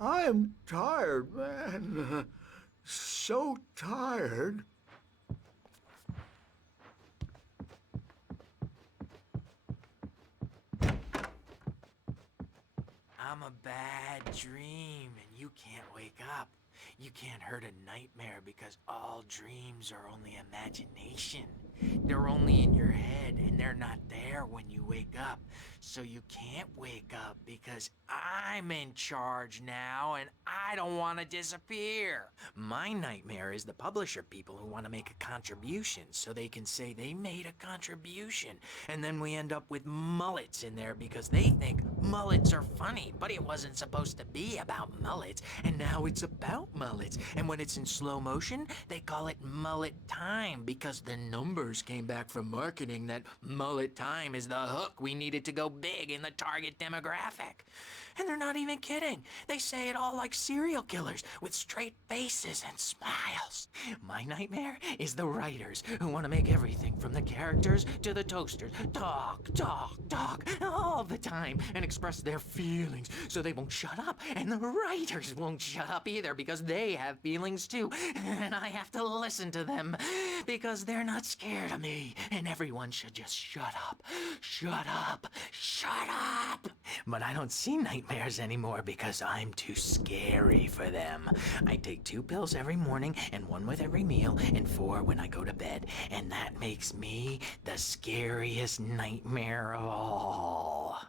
I am tired, man. So tired. I'm a bad dream, and you can't wake up. You can't hurt a nightmare because all dreams are only imagination. They're only in your head, and they're not there when you wake up. So you can't wake up because I'm in charge now, and I don't want to disappear. My nightmare is the publisher people who want to make a contribution so they can say they made a contribution. And then we end up with mullets in there because they think mullets are funny, but it wasn't supposed to be about mullets, and now it's about mullets. And when it's in slow motion, they call it mullet time because the numbers came back from marketing that mullet time is the hook we needed to go big in the target demographic. And they're not even kidding. They say it all like serial killers with straight faces and smiles. My nightmare is the writers who want to make everything from the characters to the toasters talk, talk, talk all the time and express their feelings so they won't shut up. And the writers won't shut up either because they have feelings too. And I have to listen to them because they're not scared of me. And everyone should just shut up. Shut up. Shut up. But I don't see nightmares anymore because I'm too scary for them. I take 2 pills every morning and 1 with every meal and 4 when I go to bed. And that makes me the scariest nightmare of all.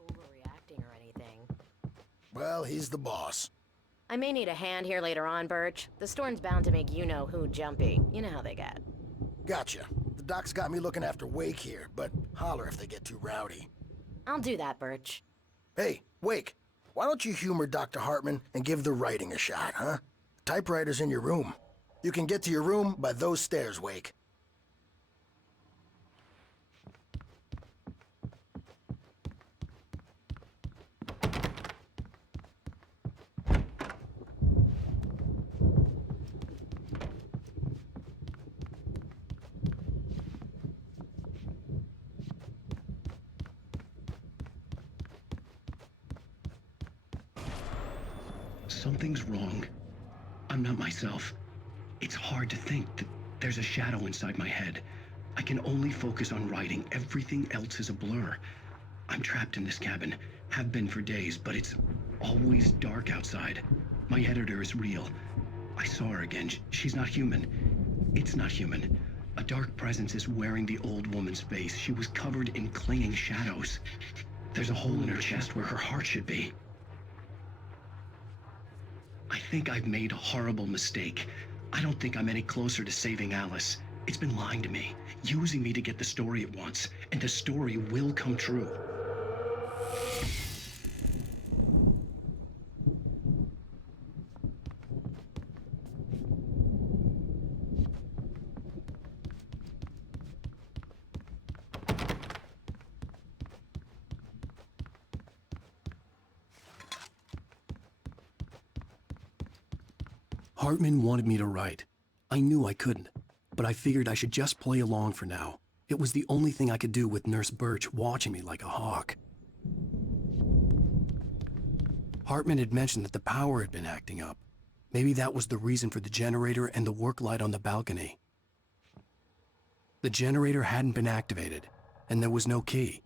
Overreacting or anything. Well, he's the boss. I may need a hand here later on, Birch. The storm's bound to make you-know-who jumpy. You know how they get. Gotcha. The doc's got me looking after Wake here, but holler if they get too rowdy. I'll do that, Birch. Hey, Wake, why don't you humor Dr. Hartman and give the writing a shot, huh? Typewriter's in your room. You can get to your room by those stairs, Wake. Something's wrong. I'm not myself. It's hard to think that there's a shadow inside my head. I can only focus on writing. Everything else is a blur. I'm trapped in this cabin. Have been for days, but it's always dark outside. My editor is real. I saw her again. She's not human. It's not human. A dark presence is wearing the old woman's face. She was covered in clinging shadows. There's a hole in her chest where her heart should be. I think I've made a horrible mistake. I don't think I'm any closer to saving Alice. It's been lying to me, using me to get the story it wants, and the story will come true. Hartman wanted me to write. I knew I couldn't, but I figured I should just play along for now. It was the only thing I could do with Nurse Birch watching me like a hawk. Hartman had mentioned that the power had been acting up. Maybe that was the reason for the generator and the work light on the balcony. The generator hadn't been activated, and there was no key.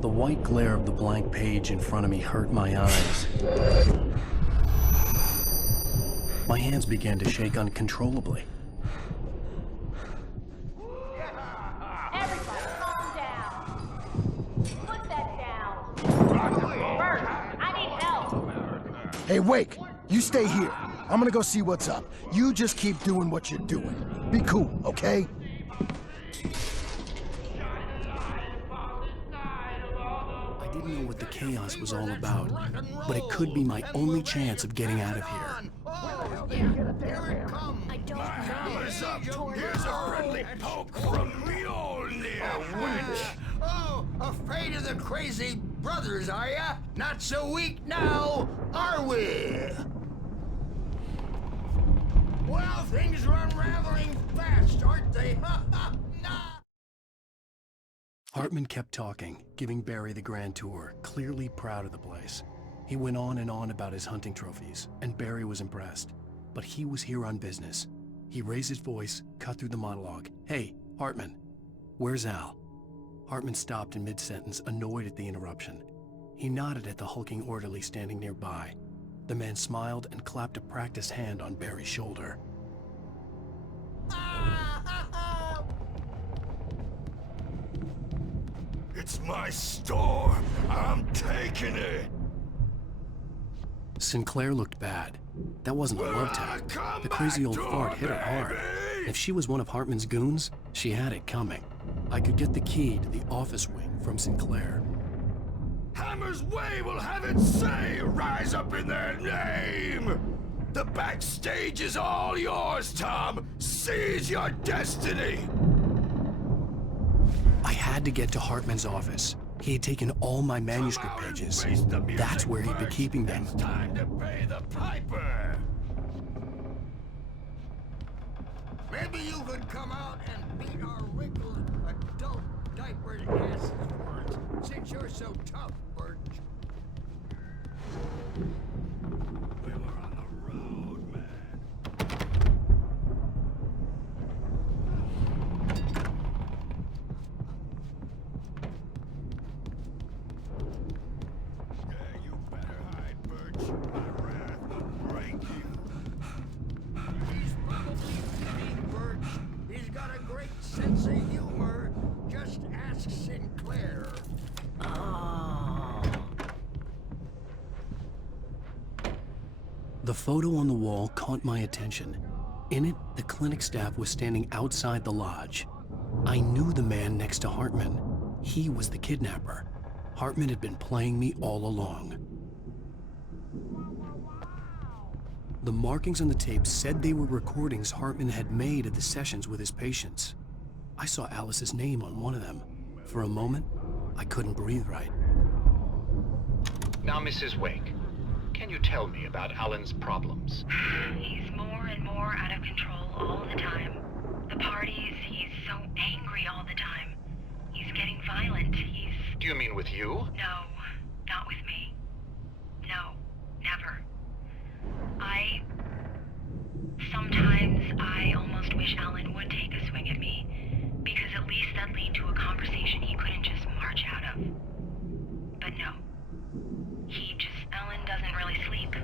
The white glare of the blank page in front of me hurt my eyes. My hands began to shake uncontrollably. Everybody, calm down. Put that down. First, Hey, Wake, you stay here. I'm gonna go see what's up. You just keep doing what you're doing. Be cool, okay? I didn't know what the chaos was all about, but it could be my only chance of getting out of here. Oh, here it comes. I don't My hammer's up. know. Here's a friendly poke from Mjolnir, wench. Oh, afraid of the crazy brothers, are ya? Not so weak now, are we? Well, things are unraveling fast, aren't they? Ha ha! Nah. Hartman kept talking, giving Barry the grand tour, clearly proud of the place. He went on and on about his hunting trophies, and Barry was impressed. But he was here on business. He raised his voice, cut through the monologue. Hey, Hartman, where's Al? Hartman stopped in mid-sentence, annoyed at the interruption. He nodded at the hulking orderly standing nearby. The man smiled and clapped a practiced hand on Barry's shoulder. It's my store. I'm taking it. Sinclair looked bad. That wasn't a love tap. The crazy old fart hit her hard. If she was one of Hartman's goons, she had it coming. I could get the key to the office wing from Sinclair. Hammer's Way will have its say. Rise up in their name. The backstage is all yours, Tom. Seize your destiny. I had to get to Hartman's office. He had taken all my manuscript Come out and pages. face the music That's where he'd been first. keeping them. It's time to pay the piper. Maybe you could come out and beat our wrinkled adult diapered asses for us, since you're so tough, Birch. We were on the road, man. Yeah, you better hide, Birch. My wrath will break you. He's probably kidding, Birch. He's got a great sense of humor. Just ask Sinclair. The photo on the wall caught my attention. In it, the clinic staff was standing outside the lodge. I knew the man next to Hartman. He was the kidnapper. Hartman had been playing me all along. The markings on the tape said they were recordings Hartman had made at the sessions with his patients. I saw Alice's name on one of them. For a moment, I couldn't breathe right. Now, Mrs. Wake, can you tell me about Alan's problems? He's more and more out of control all the time. The parties, he's so angry all the time. He's getting violent. Do you mean with you? No, not with me. No, never. Sometimes I almost wish Alan would take a swing at me, because at least that'd lead to a conversation he couldn't just march out of. But no. Alan doesn't really sleep.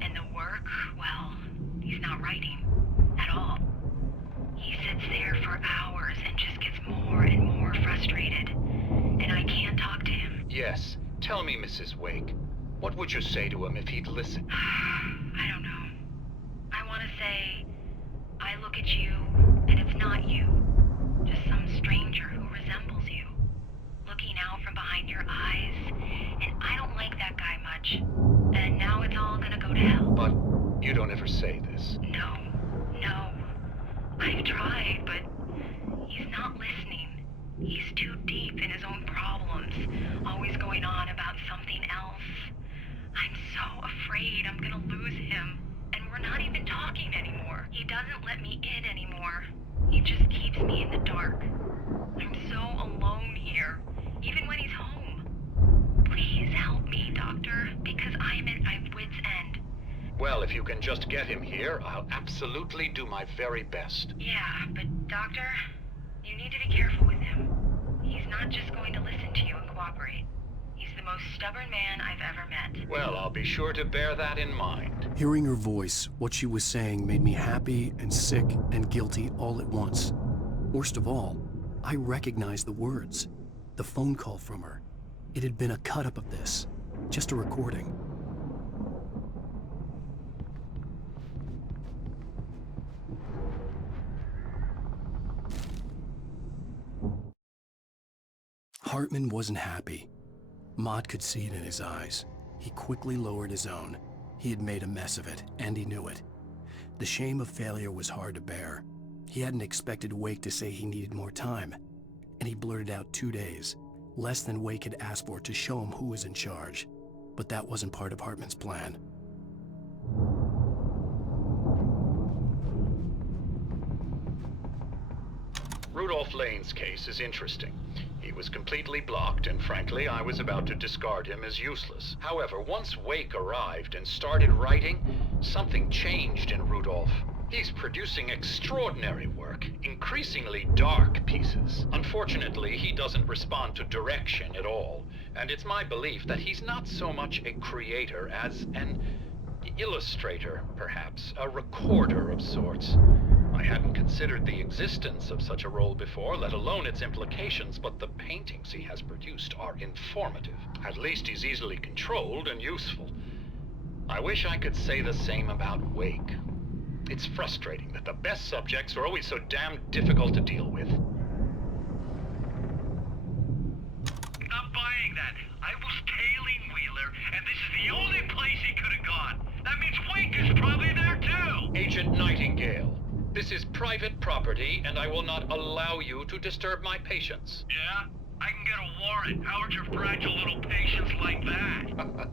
And the work, well, he's not writing at all. He sits there for hours and just gets more and more frustrated. And I can't talk to him. Yes. Tell me, Mrs. Wake, what would you say to him if he'd listen? I don't know. I want to say, I look at you, and it's not you. Just some stranger who resembles you. Looking out from behind your eyes, and I don't like that guy much. And now it's all gonna go to hell. But you don't ever say this. No. I've tried, but he's not listening. He's too deep in his own problems, always going on about something else. I'm so afraid I'm gonna lose him, and we're not even talking anymore. He doesn't let me in anymore. He just keeps me in the dark. I'm so alone here, even when he's home. Please help me, Doctor, because I'm at my wit's end. Well, if you can just get him here, I'll absolutely do my very best. Yeah, but Doctor, you need to be careful with him. He's not just going to listen to you and cooperate. He's the most stubborn man I've ever met. Well, I'll be sure to bear that in mind. Hearing her voice, what she was saying made me happy and sick and guilty all at once. Worst of all, I recognized the words. The phone call from her. It had been a cut-up of this. Just a recording. Hartman wasn't happy. Mott could see it in his eyes. He quickly lowered his own. He had made a mess of it, and he knew it. The shame of failure was hard to bear. He hadn't expected Wake to say he needed more time, and he blurted out 2 days, less than Wake had asked for, to show him who was in charge. But that wasn't part of Hartman's plan. Rudolph Lane's case is interesting. He was completely blocked, and frankly, I was about to discard him as useless. However, once Wake arrived and started writing, something changed in Rudolph. He's producing extraordinary work, increasingly dark pieces. Unfortunately, he doesn't respond to direction at all, and it's my belief that he's not so much a creator as an illustrator, perhaps, a recorder of sorts. I hadn't considered the existence of such a role before, let alone its implications, but the paintings he has produced are informative. At least he's easily controlled and useful. I wish I could say the same about Wake. It's frustrating that the best subjects are always so damn difficult to deal with. Not buying that. I was tailing Wheeler, and this is the only place he could have gone. That means Wake is probably there too! Agent Nightingale, this is private property, and I will not allow you to disturb my patients. Yeah? I can get a warrant. How would your fragile little patience like that?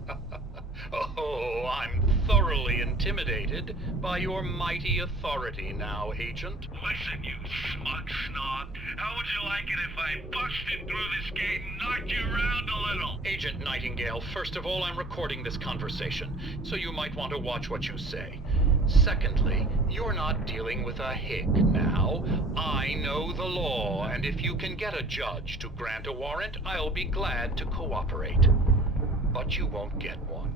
Oh, I'm thoroughly intimidated by your mighty authority now, Agent. Listen, you smug snob. How would you like it if I busted through this gate and knocked you around a little? Agent Nightingale, first of all, I'm recording this conversation, so you might want to watch what you say. Secondly, you're not dealing with a hick now. I know the law, and if you can get a judge to grant a warrant, I'll be glad to cooperate. But you won't get one.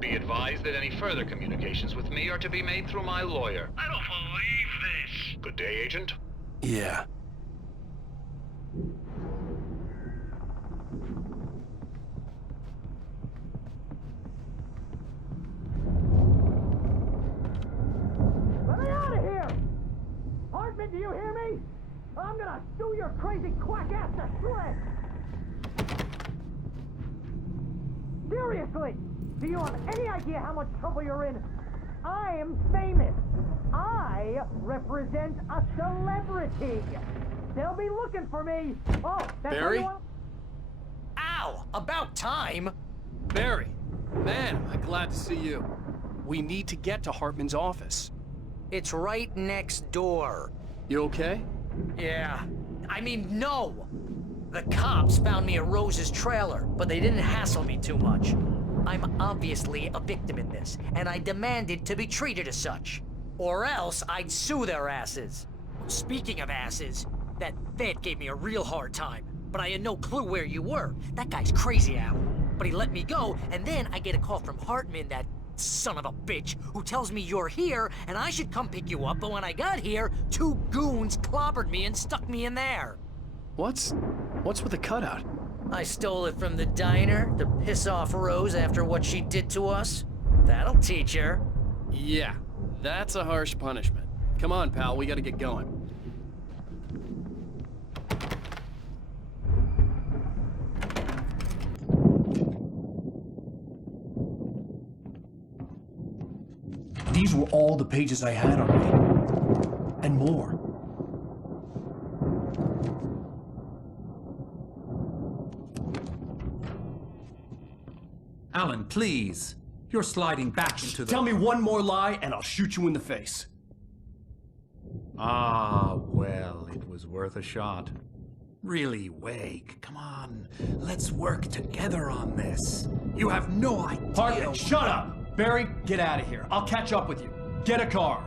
Be advised that any further communications with me are to be made through my lawyer. I don't believe this. Good day, Agent. Yeah. Let me out of here! Hartman, do you hear me? I'm gonna sue your crazy quack ass to shreds! Seriously! Do you have any idea how much trouble you're in? I am famous. I represent a celebrity. They'll be looking for me. Oh, that's Barry? what you want? Ow! About time! Barry, man, am I glad to see you. We need to get to Hartman's office. It's right next door. You okay? Yeah. I mean, no! The cops found me at Rose's trailer, but they didn't hassle me too much. I'm obviously a victim in this, and I demanded to be treated as such. Or else I'd sue their asses. Speaking of asses, that vet gave me a real hard time, but I had no clue where you were. That guy's crazy, Al. But he let me go, and then I get a call from Hartman, that son of a bitch, who tells me you're here, and I should come pick you up, but when I got here, 2 goons clobbered me and stuck me in there. What's with the cutout? I stole it from the diner to piss off Rose after what she did to us. That'll teach her. Yeah, that's a harsh punishment. Come on, pal, we gotta get going. These were all the pages I had on me. And more. Alan, please. You're sliding back into the... Tell me one more lie and I'll shoot you in the face. Ah, well, it was worth a shot. Really, Wake, come on. Let's work together on this. You have no idea... Hartman, shut up! Barry, get out of here. I'll catch up with you. Get a car.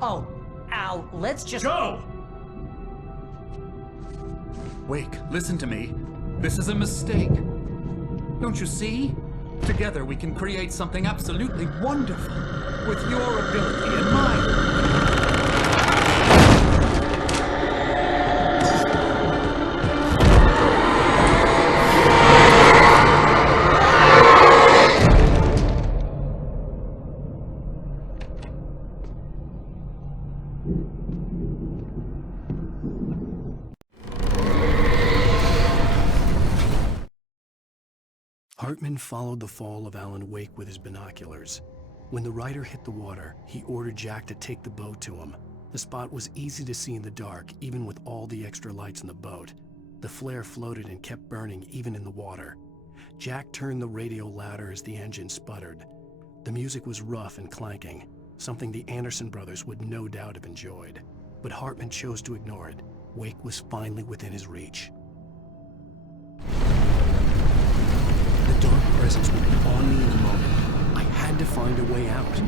Oh, Al, let's just... Go! Wake, listen to me. This is a mistake. Don't you see? Together we can create something absolutely wonderful. With your ability and mine. Hartman followed the fall of Alan Wake with his binoculars. When the rider hit the water, he ordered Jack to take the boat to him. The spot was easy to see in the dark, even with all the extra lights in the boat. The flare floated and kept burning even in the water. Jack turned the radio louder as the engine sputtered. The music was rough and clanking, something the Anderson brothers would no doubt have enjoyed. But Hartman chose to ignore it. Wake was finally within his reach. The dark presence would be on me in a moment. I had to find a way out.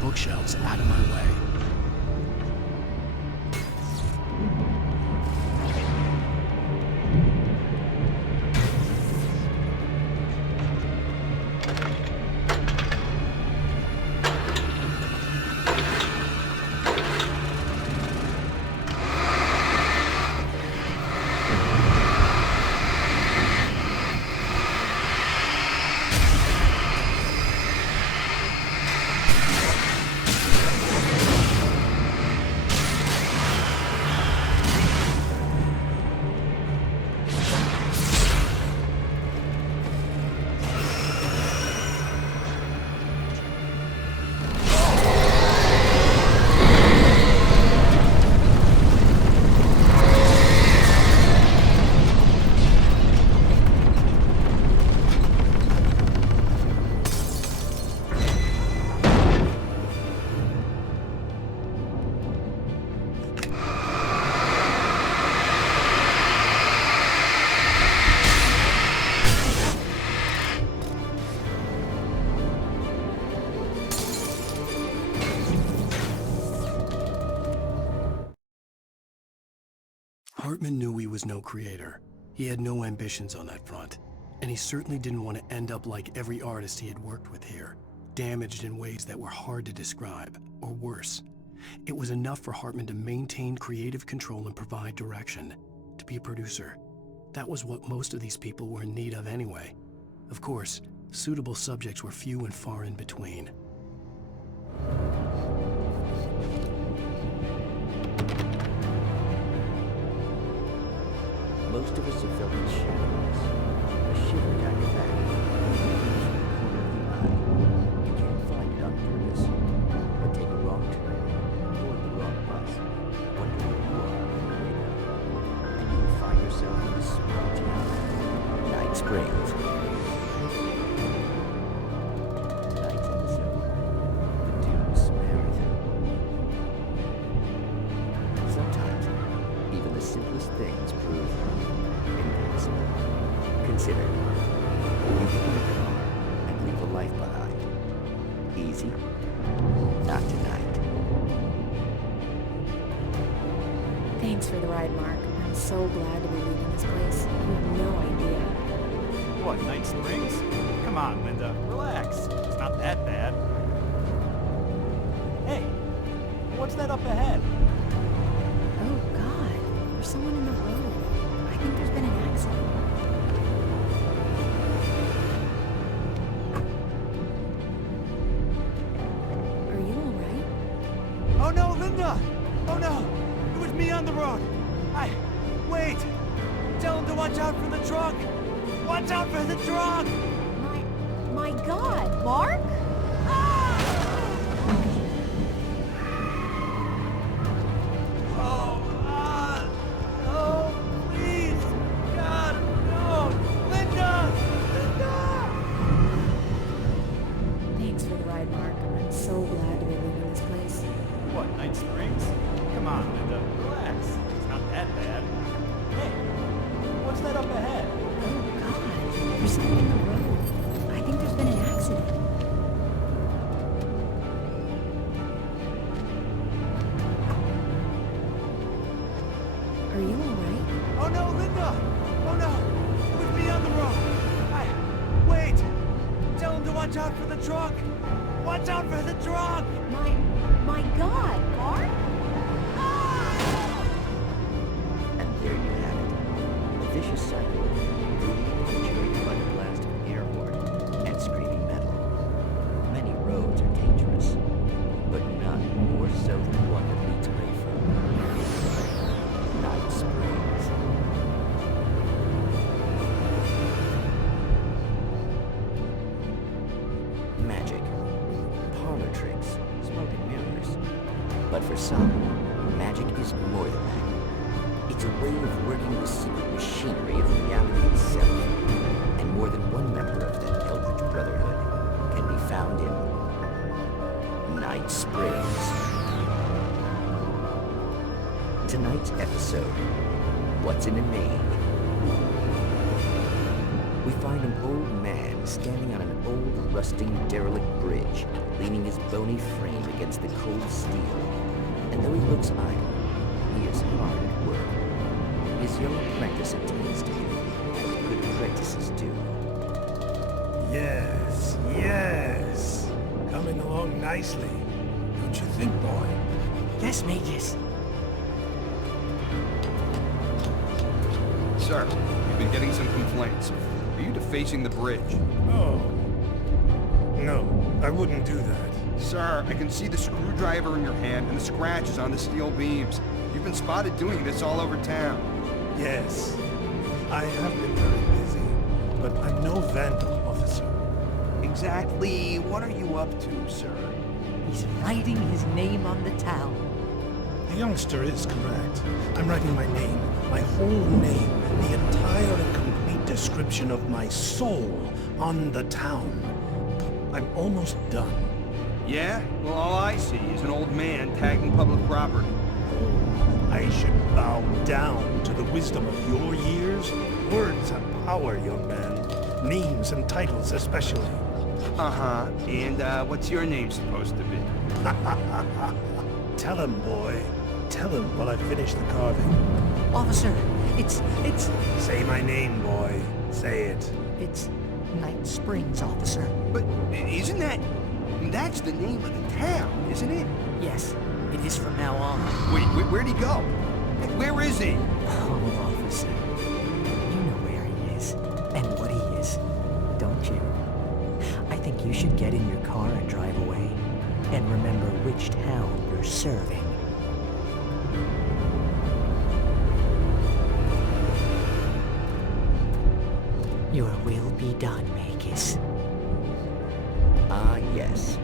Bookshelves out of my way. Hartman knew he was no creator. He had no ambitions on that front, and he certainly didn't want to end up like every artist he had worked with here, damaged in ways that were hard to describe, or worse. It was enough for Hartman to maintain creative control and provide direction, to be a producer. That was what most of these people were in need of anyway. Of course, suitable subjects were few and far in between. Most of us have felt the shadows, a shiver down your back, you can't find it on purpose, but take a wrong turn, board the wrong bus, wonder where you are when you wake up, and you will find yourself in a small town, Night Springs. Tonight's episode, the Doom's Merit. Sometimes, even the simplest things prove impossible. Consider, you get in a car and leave a life behind. Easy? Not tonight. Thanks for the ride, Mark. I'm so glad to be leaving this place. You have no idea. What, Night Springs? Come on, Linda. Relax. It's not that bad. Hey, what's that up ahead? Oh, God. There's someone in the road. I think there's been an accident. Are you alright? Oh no, Linda! Oh no! It was me on the road! Wait! Tell him to watch out for the truck! Watch out for the truck! My God, Mark? watch out for the truck! Watch out for the truck! My God, Bart? And there you have it. A vicious cycle, brutally punctuated by the blast of an air horn and screaming metal. Many roads are dangerous, but none more so than one that leads away from Night Springs. Magic, parlor tricks, smoke and mirrors. But for some, magic is more than that. It's a way of working the secret machinery of reality itself. And more than one member of that Eldritch Brotherhood can be found in Night Springs. Tonight's episode, What's in a Name? We find an old man standing on an old, rusting, derelict bridge, leaning his bony frame against the cold steel. And though he looks idle, he is hard at work. His young apprentice attends to him, as good apprentices do. Yes, yes. Coming along nicely. Don't you think, boy? Yes, Magus. Sir, we've been getting some complaints. Are you defacing the bridge? Oh. No, I wouldn't do that. Sir, I can see the screwdriver in your hand and the scratches on the steel beams. You've been spotted doing this all over town. Yes, I have been very busy, but I'm no vandal, officer. Exactly what are you up to, sir? He's writing his name on the town. The youngster is correct. I'm writing my name, my whole name, the entire and complete description of my soul on the town. I'm almost done. Yeah? Well, all I see is an old man tagging public property. I should bow down to the wisdom of your years. Words have power, young man. Names and titles especially. Uh-huh. And, what's your name supposed to be? Tell him, boy. Tell him while I finish the carving. Officer, it's... Say my name, boy. Say it. It's Night Springs, officer. But isn't that... That's the name of the town, isn't it? Yes, it is from now on. Wait, where'd he go? Where is he? Oh, officer. You know where he is, and what he is, don't you? I think you should get in your car and drive away, and remember which town you're serving. Your will be done, Magus. Ah, yes.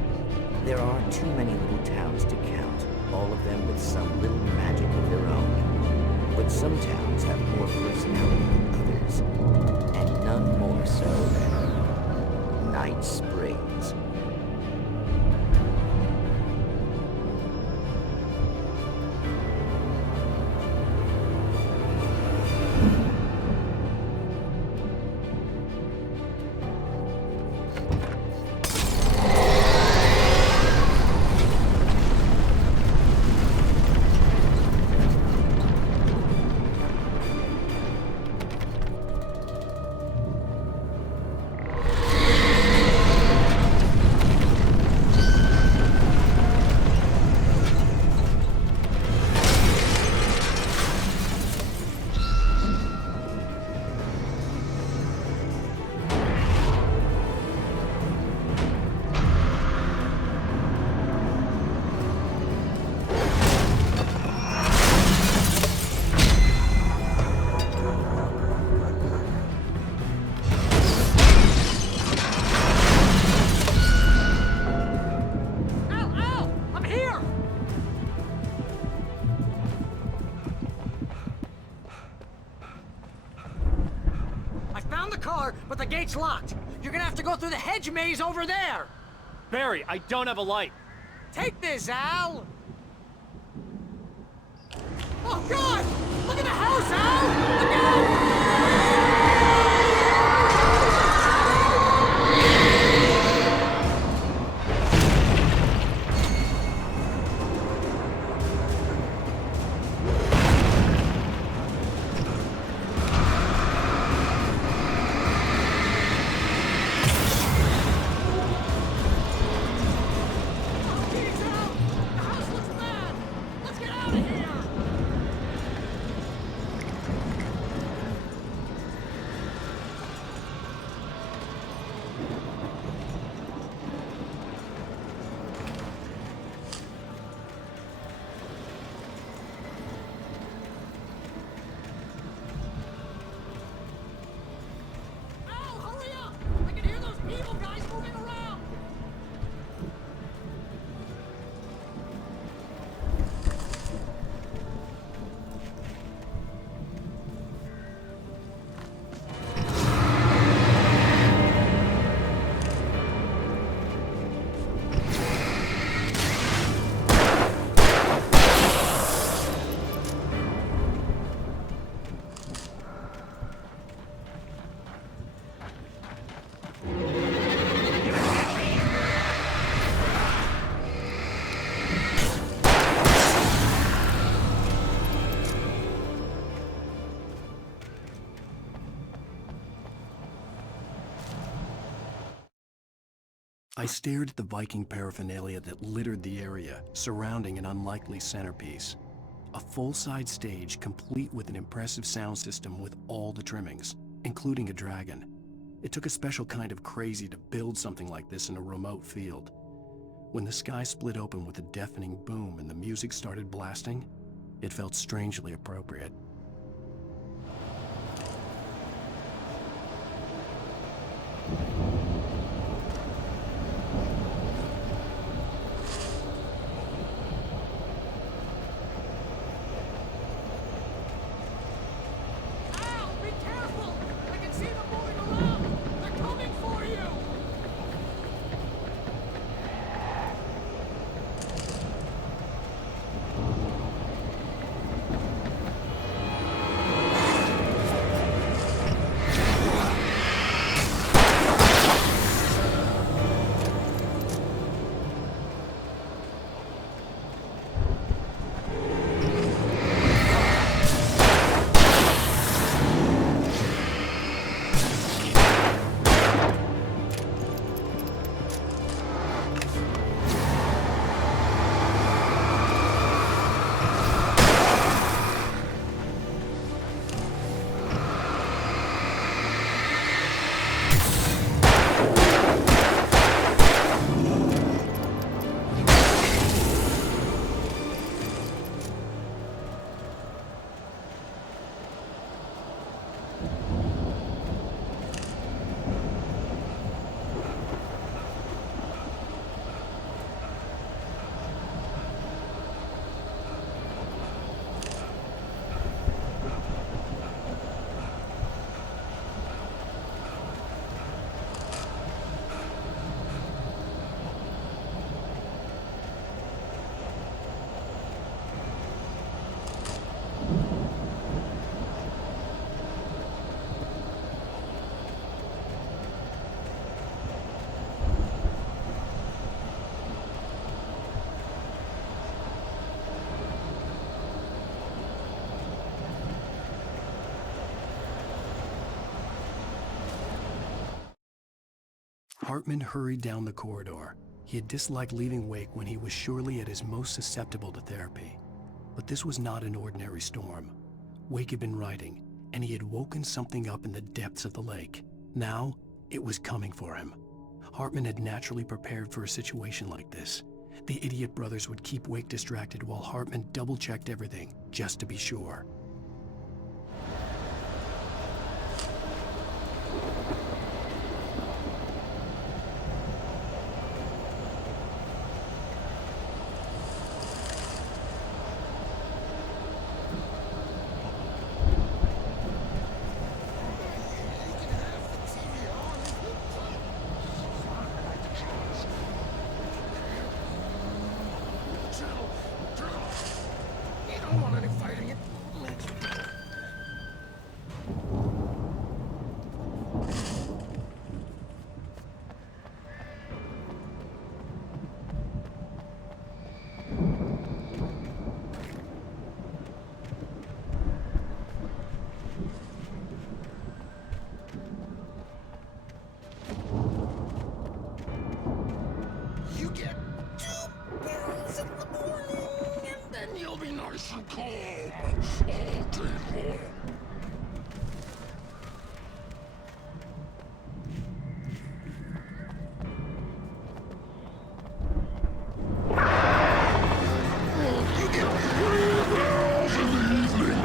There are too many little towns to count, all of them with some little magic of their own. But some towns have more personality than others, and none more so than Night Springs. But the gate's locked. You're gonna have to go through the hedge maze over there. Barry, I don't have a light. Take this, Al. Oh, God! Look at the house, Al! Look out! I stared at the Viking paraphernalia that littered the area, surrounding an unlikely centerpiece. A full-size stage complete with an impressive sound system with all the trimmings, including a dragon. It took a special kind of crazy to build something like this in a remote field. When the sky split open with a deafening boom and the music started blasting, it felt strangely appropriate. Be careful! I can see them moving around! They're coming for you! Hartman hurried down the corridor. He had disliked leaving Wake when he was surely at his most susceptible to therapy. But this was not an ordinary storm. Wake had been writing, and he had woken something up in the depths of the lake. Now, it was coming for him. Hartman had naturally prepared for a situation like this. The idiot brothers would keep Wake distracted while Hartman double-checked everything, just to be sure. You get 2 barrels in the morning, and then you'll be nice and calm all day long. You get 3 barrels in the evening.